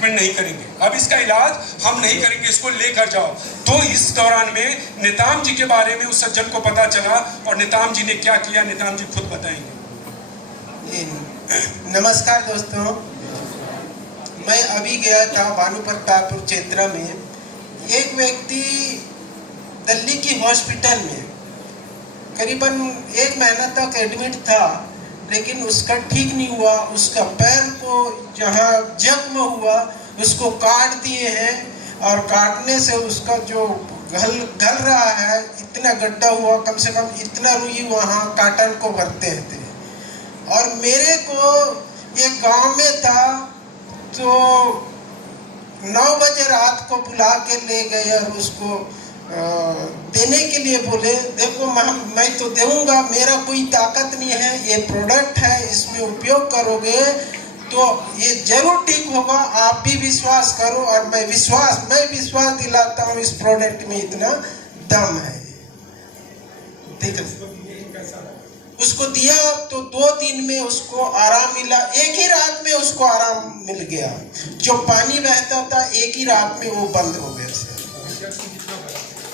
Treatment नहीं करेंगे, अब इसका इलाज हम नहीं करेंगे, इसको लेकर जाओ। तो इस दौरान में नेताम जी के बारे में उस सज्जन को पता चला और नेताम जी ने क्या किया, नेताम जी खुद बताएंगे। नमस्कार दोस्तों, मैं अभी गया था भानुप्रतापपुर क्षेत्र में। एक व्यक्ति दिल्ली की हॉस्पिटल में करीबन 1 महीना तक एडमिट था, लेकिन उसका ठीक नहीं हुआ। उसका पैर को जहाँ जख्म हुआ उसको काट दिए हैं और काटने से उसका जो गल रहा है, इतना गड्ढा हुआ, कम से कम इतना रुई वहाँ काटन को भरते थे। और मेरे को एक गांव में था तो 9 बजे रात को बुला के ले गए और उसको देने के लिए बोले, देखो मैं तो दूंगा, मेरा कोई ताकत नहीं है, ये प्रोडक्ट है, इसमें उपयोग करोगे तो ये जरूर ठीक होगा, आप भी विश्वास करो। और मैं विश्वास दिलाता हूँ, इस प्रोडक्ट में इतना दम है। ठीक है, उसको दिया तो 2 दिन में उसको आराम मिला, एक ही रात में उसको आराम मिल गया। जो पानी बहता था एक ही रात में वो बंद हो गया।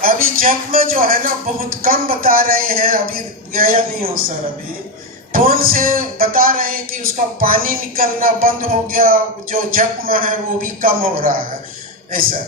अभी जख्म जो है ना बहुत कम बता रहे हैं, अभी गया नहीं हूँ सर, अभी फोन से बता रहे हैं कि उसका पानी निकलना बंद हो गया, जो जख्म है वो भी कम हो रहा है। ऐसा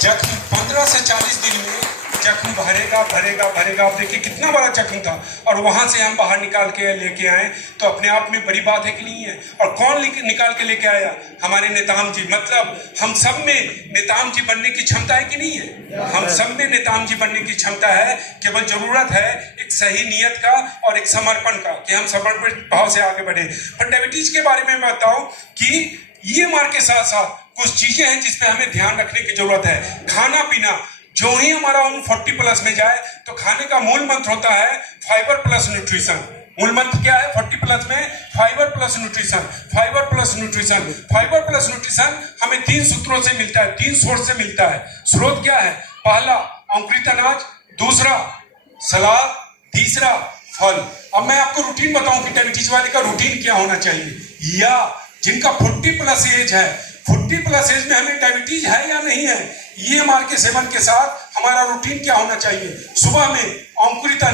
जख्म 15 से 40 दिन में जख्म भरेगा भरेगा भरेगा। आप देखिए कितना बड़ा जख्म था और वहां से हम बाहर निकाल के लेके आए, तो अपने आप में बड़ी बात है कि नहीं है। और कौन निकाल के लेके आया? हमारे नेताम जी। मतलब हम सब में नेताम जी बनने की क्षमता है कि नहीं है? हम सब में नेताम जी बनने की क्षमता है, केवल जरूरत है एक सही नियत का और एक समर्पण का, कि हम समर्पित भाव से आगे बढ़े। पर डायबिटीज के बारे में मैं बताऊं कि EMR के साथ साथ कुछ चीजें हैं जिसपे हमें ध्यान रखने की जरूरत है। खाना पीना, जो ही हमारा उम्र 40+ में जाए तो खाने का मूल मंत्र होता है फाइबर प्लस न्यूट्रिशन। मूल मंत्र क्या है 40+ में? Fibre plus nutrition, fibre plus nutrition. Fibre plus nutrition हमें 3 सूत्रों से मिलता है, 3 सोर्स से मिलता है। स्रोत क्या है? पहला अंकुरित अनाज, दूसरा सलाद, तीसरा फल। अब मैं आपको रूटीन बताऊं कि डायबिटीज वाले का रूटीन क्या होना चाहिए, या जिनका 40+ एज है, 40+ एज में हमें डायबिटीज है या नहीं है, EMR के सेवन के साथ हमारा रूटीन क्या होना चाहिए। सुबह में अंकुरित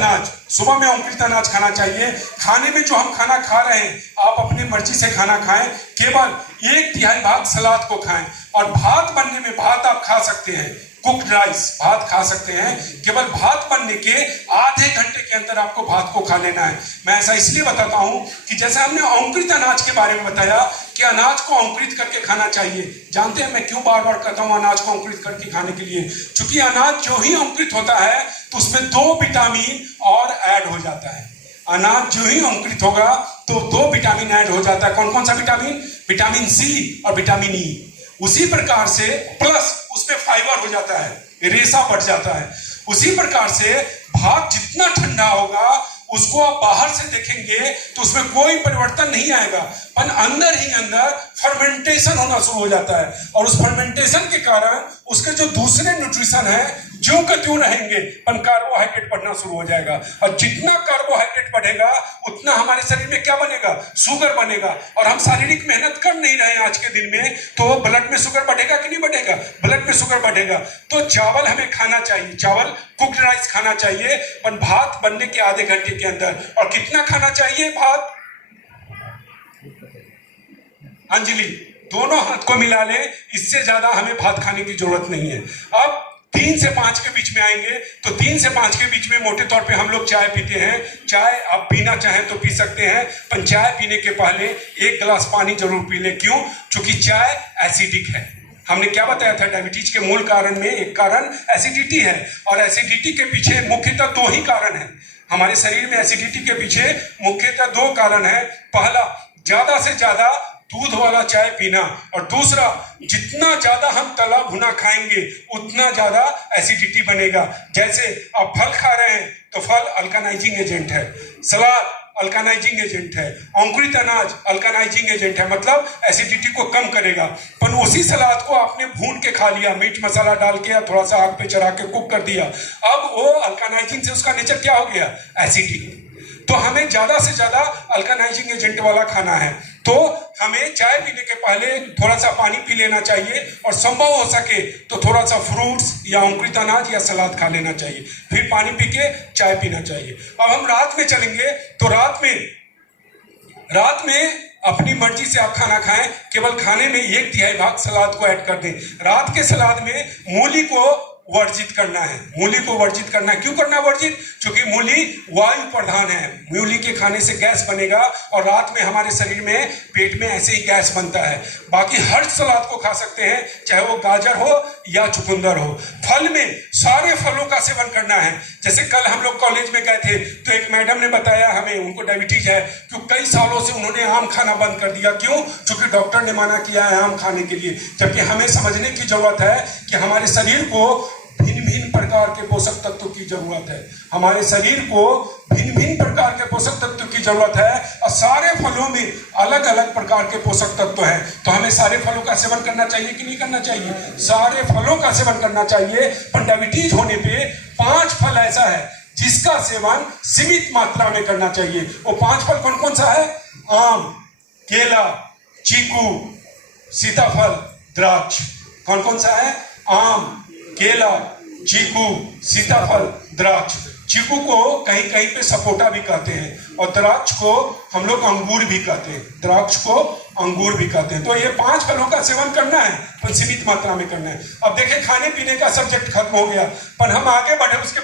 अनाज खाना चाहिए। खाने में जो हम खाना खा रहे हैं, आप अपनी मर्जी से खाना खाएं, केवल 1/3 भाग सलाद को खाएं। और भात बनने में भात आप खा सकते हैं, कुक्ड राइस भात खा सकते हैं। केवल भात बनने के आधे घंटे के अंदर आपको भात को खा लेना है। मैं ऐसा इसलिए बताता हूं कि जैसे हमने अंकुरित अनाज के बारे में बताया कि अनाज को अंकुरित करके खाना चाहिए। जानते हैं मैं क्यों बार बार कहता हूं अनाज को अंकुरित करके खाने के लिए? क्योंकि अनाज जो ही अंकुरित होता है तो उसमें 2 विटामिन और ऐड हो जाता है। अनाज जो ही अंकुरित होगा तो 2 विटामिन ऐड हो जाता है। कौन कौन सा विटामिन? विटामिन C और विटामिन E। उसी प्रकार से प्लस उसमें फाइबर हो जाता है, रेशा बढ़ जाता है। उसी प्रकार से भात जितना ठंडा होगा उसको आप बाहर से देखेंगे तो उसमें कोई परिवर्तन नहीं आएगा, पर अंदर ही अंदर फर्मेंटेशन होना शुरू हो जाता है। और उस फर्मेंटेशन के कारण उसके जो दूसरे न्यूट्रिशन है ज्यों का त्यों रहेंगे, पर कार्बोहाइड्रेट बढ़ना शुरू हो जाएगा। और जितना कार्बोहाइड्रेट बढ़ेगा उतना हमारे शरीर में क्या बनेगा? शुगर बनेगा। और हम शारीरिक मेहनत कर नहीं रहे हैं आज के दिन में, तो ब्लड में शुगर बढ़ेगा कि नहीं बढ़ेगा? ब्लड में शुगर बढ़ेगा। तो चावल हमें खाना चाहिए, चावल कुक्ड राइस खाना चाहिए, पर भात बनने के आधे घंटे के अंदर। और कितना खाना चाहिए भात? अंजलि, दोनों हाथ को मिला ले, इससे ज्यादा हमें भात खाने की जरूरत नहीं है। अब 3 से 5 के बीच में आएंगे तो 3 से 5 के बीच में मोटे तौर पे हम लोग चाय पीते हैं। चाय आप पीना चाहें तो पी सकते हैं, पर चाय पीने के पहले 1 गिलास पानी जरूर पी लें। क्यों? क्योंकि चाय एसिडिक है। हमने क्या बताया था? डायबिटीज के मूल कारण में एक कारण एसिडिटी है, और एसिडिटी के पीछे मुख्यतः 2 ही कारण है। हमारे शरीर में एसिडिटी के पीछे मुख्यतः 2 कारण है। पहला, ज्यादा से ज्यादा दूध वाला चाय पीना, और दूसरा, जितना ज्यादा हम तला भुना खाएंगे उतना ज्यादा एसिडिटी बनेगा। जैसे आप फल खा रहे हैं तो फल अल्कानाइजिंग एजेंट है, सलाद अल्कानाइजिंग एजेंट है, अंकुरित अनाज अल्कानाइजिंग एजेंट है, मतलब एसिडिटी को कम करेगा। पर उसी सलाद को आपने भून के खा लिया, मीट मसाला डाल के या थोड़ा सा आग पे चढ़ा के कुक कर दिया, अब वो अल्कानाइजिंग से उसका नेचर क्या हो गया? एसिडिक। तो हमें ज्यादा से ज्यादा अल्कनाइजिंग एजेंट वाला खाना है। तो हमें चाय पीने के पहले थोड़ा सा पानी पी लेना चाहिए और संभव हो सके तो थोड़ा सा फ्रूट्स या अंकुरित अनाज या सलाद खा लेना चाहिए, फिर पानी पी के चाय पीना चाहिए। अब हम रात में चलेंगे तो रात में अपनी मर्जी से आप खाना खाएं, केवल खाने में 1/3 भाग सलाद को ऐड कर दें। रात के सलाद में मूली को वर्जित करना है, मूली को वर्जित करना है। क्यों करना वर्जित? क्योंकि मूली वायु प्रधान है, मूली के खाने से गैस बनेगा और रात में हमारे शरीर में पेट में ऐसे ही गैस बनता है। बाकी हर सलाद को खा सकते हैं, चाहे वो गाजर हो या चुकंदर हो। फल में सारे फलों का सेवन करना है। जैसे कल हम लोग कॉलेज में गए थे तो एक मैडम ने बताया हमें, उनको डायबिटीज है, क्योंकि कई सालों से उन्होंने आम खाना बंद कर दिया। क्यों? क्योंकि डॉक्टर ने मना किया है आम खाने के लिए। जबकि हमें समझने की जरूरत है कि हमारे शरीर को भिन्न भिन्न प्रकार के पोषक तत्वों की जरूरत है, हमारे शरीर को भिन्न भिन्न प्रकार के पोषक तत्वों की जरूरत है और सारे फलों में अलग अलग प्रकार के पोषक तत्व हैं। तो हमें सारे फलों का सेवन करना चाहिए कि नहीं करना चाहिए? सारे फलों का सेवन करना चाहिए। पर डायबिटीज होने पे 5 फल ऐसा है जिसका सेवन सीमित मात्रा में करना चाहिए। वो 5 फल कौन कौन सा है? आम, केला, चीकू, सीताफल, द्राक्ष। कौन कौन सा है? आम, केला, चीकू, सीताफल, द्राक्ष। चीकू को कहीं कहीं पे सपोटा भी कहते हैं और द्राक्ष को हम लोग अंगूर भी कहते हैं, द्राक्ष को अंगूर भी कहते हैं। तो ये 5 फलों का सेवन करना है, पर सीमित मात्रा में करना है। अब देखिए, खाने पीने का सब्जेक्ट खत्म हो गया, पर हम आगे बढ़े उसके